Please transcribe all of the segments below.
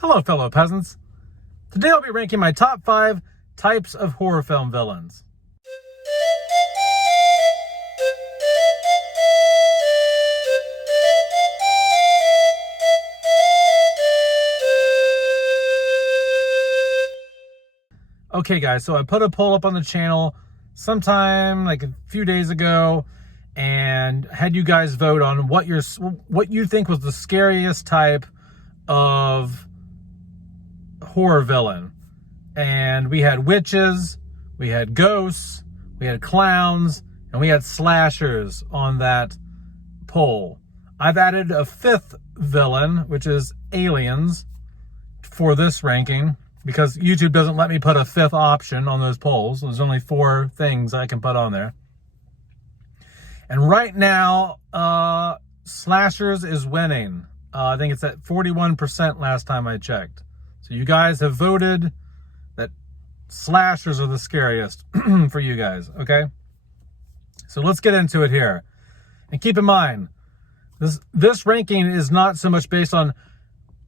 Hello, fellow peasants. Today I'll be ranking my top 5 types of horror film villains. Okay, guys, so I put a poll up on the channel sometime like a few days ago and had you guys vote on what you think was the scariest type of horror villain. And we had witches, we had ghosts, we had clowns, and we had slashers on that poll. I've added a 5th villain, which is aliens, for this ranking because YouTube doesn't let me put a 5th option on those polls. There's only 4 things I can put on there. And right now, slashers is winning. I think it's at 41% last time I checked. So you guys have voted that slashers are the scariest for you guys, okay? So let's get into it here. And keep in mind, this ranking is not so much based on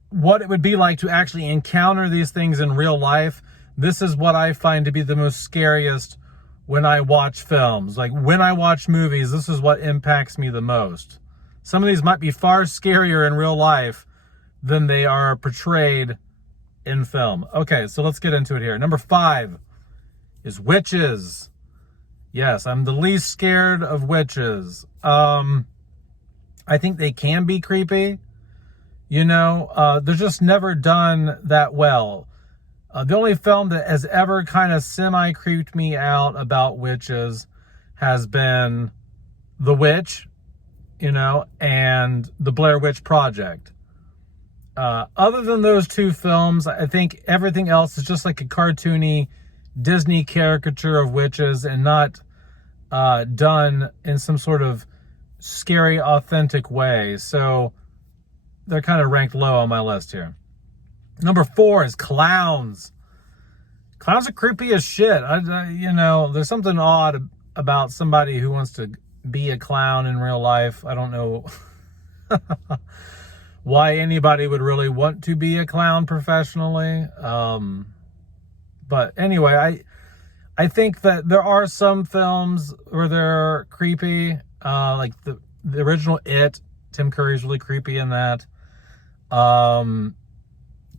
what it would be like to actually encounter these things in real life. This is what I find to be the most scariest when I watch films. Like when I watch movies, this is what impacts me the most. Some of these might be far scarier in real life than they are portrayed in film. Okay, so let's get into it here. Number 5 is witches. Yes, I'm the least scared of witches. I think they can be creepy. You know, they're just never done that well. The only film that has ever kind of semi-creeped me out about witches has been The Witch, you know, and The Blair Witch Project. Other than those 2 films, I think everything else is just like a cartoony Disney caricature of witches and not done in some sort of scary, authentic way. So they're kind of ranked low on my list here. Number 4 is clowns. Clowns are creepy as shit. You know, there's something odd about somebody who wants to be a clown in real life. I don't know why anybody would really want to be a clown professionally. But anyway, I think that there are some films where they're creepy. Like the original It, Tim Curry's really creepy in that.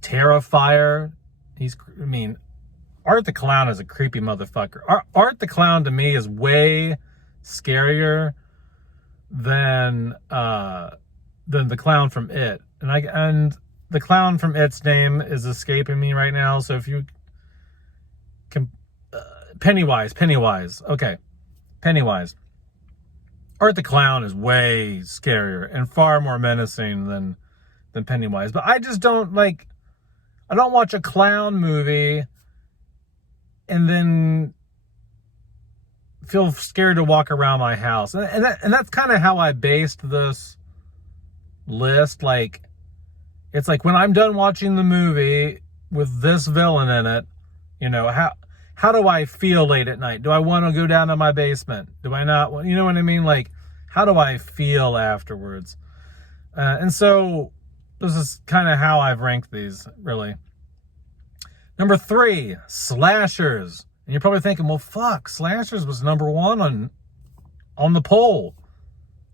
Terrifier, Art the Clown is a creepy motherfucker. Art the Clown to me is way scarier than the clown from It. And the clown from It's name is escaping me right now. So if you can, Pennywise. Okay, Pennywise. Art the Clown is way scarier and far more menacing than Pennywise. But I just don't I don't watch a clown movie and then feel scared to walk around my house. And that's kind of how I based this list. Like, it's like when I'm done watching the movie with this villain in it, you know, how do I feel late at night? Do I want to go down to my basement? Do I not? You know what I mean? Like, how do I feel afterwards? And so this is kind of how I've ranked these, really. Number 3, slashers. And you're probably thinking, well, fuck, slashers was number 1 on the poll.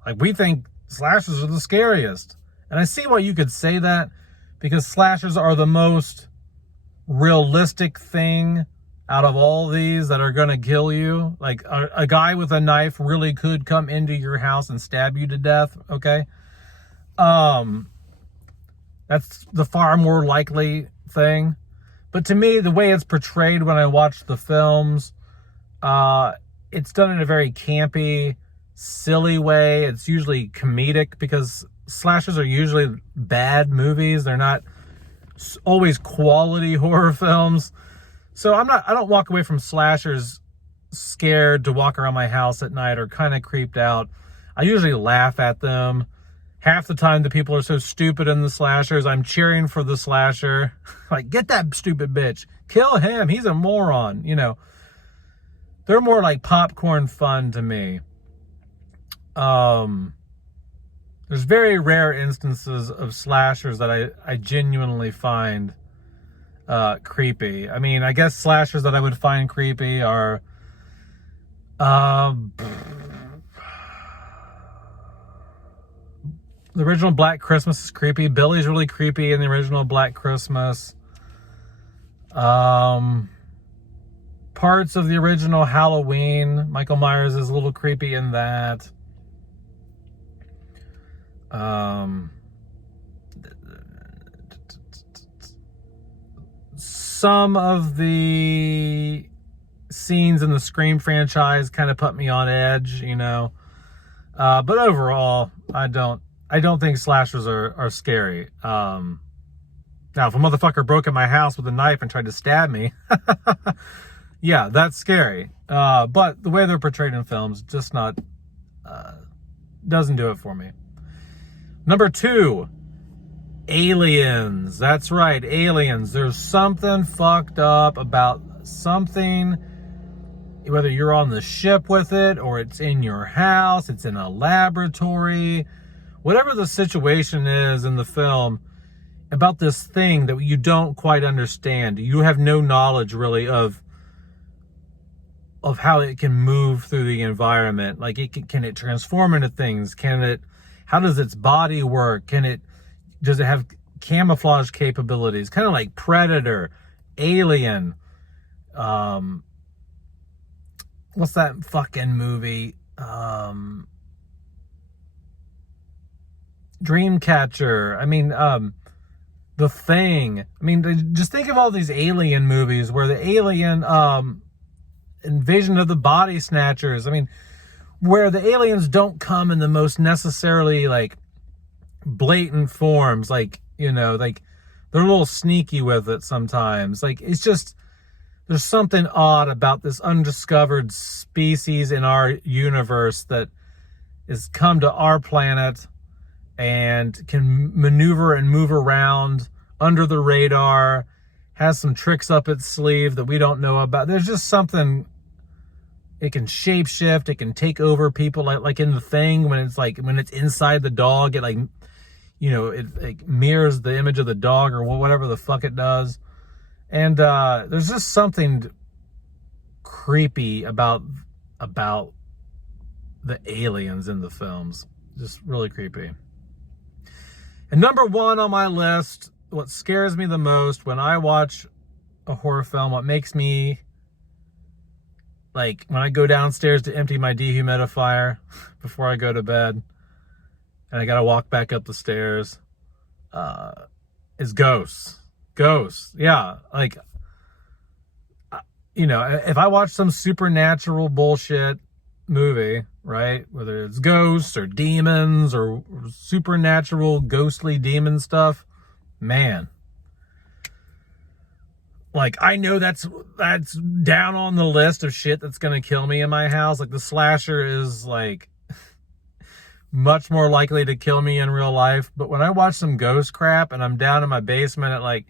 Like, we think slashers are the scariest. And I see why you could say that, because slashers are the most realistic thing out of all these that are going to kill you. Like, a guy with a knife really could come into your house and stab you to death, okay? That's the far more likely thing. But to me, the way it's portrayed when I watch the films, it's done in a very campy, silly way. It's usually comedic because slashers are usually bad movies. They're not always quality horror films. So I don't walk away from slashers scared to walk around my house at night or kind of creeped out. I usually laugh at them. Half the time the people are so stupid in the slashers, I'm cheering for the slasher. Like, get that stupid bitch. Kill him. He's a moron. You know, they're more like popcorn fun to me. There's very rare instances of slashers that I genuinely find creepy. I mean, I guess slashers that I would find creepy are the original Black Christmas is creepy. Billy's really creepy in the original Black Christmas. Parts of the original Halloween, Michael Myers is a little creepy in that. Some of the scenes in the Scream franchise kind of put me on edge, you know. But overall, I don't think slashers are scary. Now, if a motherfucker broke in my house with a knife and tried to stab me, yeah, that's scary. But the way they're portrayed in films, just not, doesn't do it for me. Number 2, aliens. That's right, aliens. There's something fucked up about something, whether you're on the ship with it or it's in your house, it's in a laboratory, whatever the situation is in the film, about this thing that you don't quite understand. You have no knowledge really of how it can move through the environment. Like, can it transform into things? How does its body work? Does it have camouflage capabilities? Kind of like Predator, Alien. What's that fucking movie? Dreamcatcher. I mean, The Thing. I mean, just think of all these alien movies where the alien, Invasion of the Body Snatchers. I mean, where the aliens don't come in the most necessarily, like, blatant forms. Like, you know, like, they're a little sneaky with it sometimes. Like, it's just, there's something odd about this undiscovered species in our universe that has come to our planet and can maneuver and move around under the radar, has some tricks up its sleeve that we don't know about. There's just something. It can shapeshift. It can take over people, like in The Thing, when it's inside the dog, it, like, you know, it like mirrors the image of the dog or whatever the fuck it does. And there's just something creepy about the aliens in the films. Just really creepy. And number 1 on my list, what scares me the most when I watch a horror film, what makes me, like, when I go downstairs to empty my dehumidifier before I go to bed, and I gotta walk back up the stairs, is ghosts. Ghosts, yeah. Like, you know, if I watch some supernatural bullshit movie, right, whether it's ghosts or demons or supernatural ghostly demon stuff, man, like, I know that's down on the list of shit that's gonna kill me in my house. Like, the slasher is, like, much more likely to kill me in real life. But when I watch some ghost crap and I'm down in my basement at, like,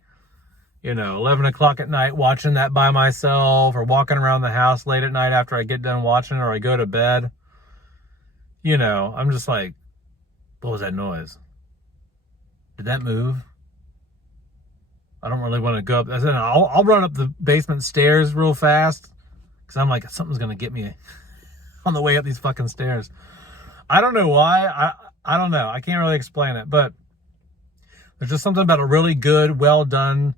you know, 11 o'clock at night watching that by myself, or walking around the house late at night after I get done watching it, or I go to bed, you know, I'm just like, what was that noise? Did that move? I don't really want to go up. I said, I'll run up the basement stairs real fast, because I'm like, something's going to get me on the way up these fucking stairs. I don't know why. I don't know. I can't really explain it, but there's just something about a really good, well done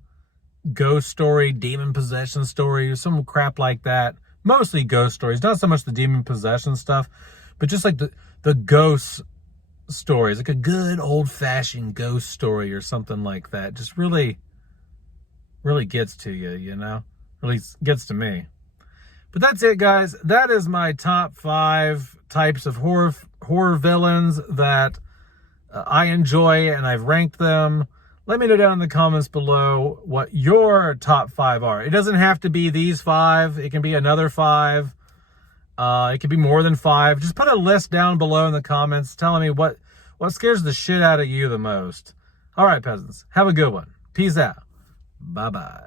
ghost story, demon possession story, or some crap like that. Mostly ghost stories, not so much the demon possession stuff, but just like the ghost stories, like a good old-fashioned ghost story or something like that. Just really gets to you, you know? Really gets to me. But that's it, guys. That is my top 5 types of horror villains that I enjoy, and I've ranked them. Let me know down in the comments below what your top 5 are. It doesn't have to be these 5. It can be another 5. It could be more than 5. Just put a list down below in the comments telling me what scares the shit out of you the most. All right, peasants. Have a good one. Peace out. Bye-bye.